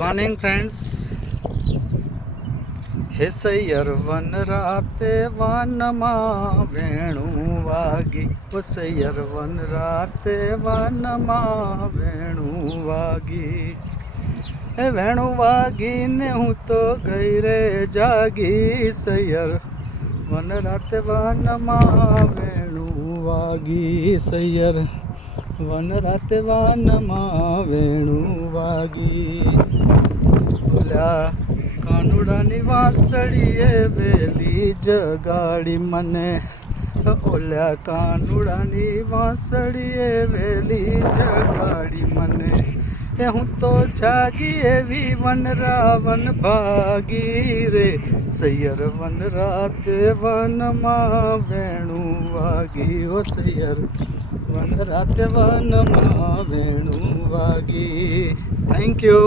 Morning friends. હે સૈયર one રાતે વાનમાં વેણું વાગી, ઓ સૈયર વન રાતે વાનમાં વેણું વાગી. હે વેણું વાગીને હું તો ગઈ રે જાગી, સૈયર વન રાતે વાનમાં વેણું વાગી, સૈયર વન રાતે વાનમાં વેણું વાગી. બોલ્યા કાનુડાની વાંસળીએ વેલી જગાડી મને, ઓલ્યા કાનુડાની વાંસળીએ વેલી જગાડી મને. એ હું તો જાગી એવી વન રાવન ભાગી રે, સૈયર વન રાતે વનમાં વેણું વાગી, ઓ સૈયર વન રાતે વનમાં વેણું વાગી. Thank you.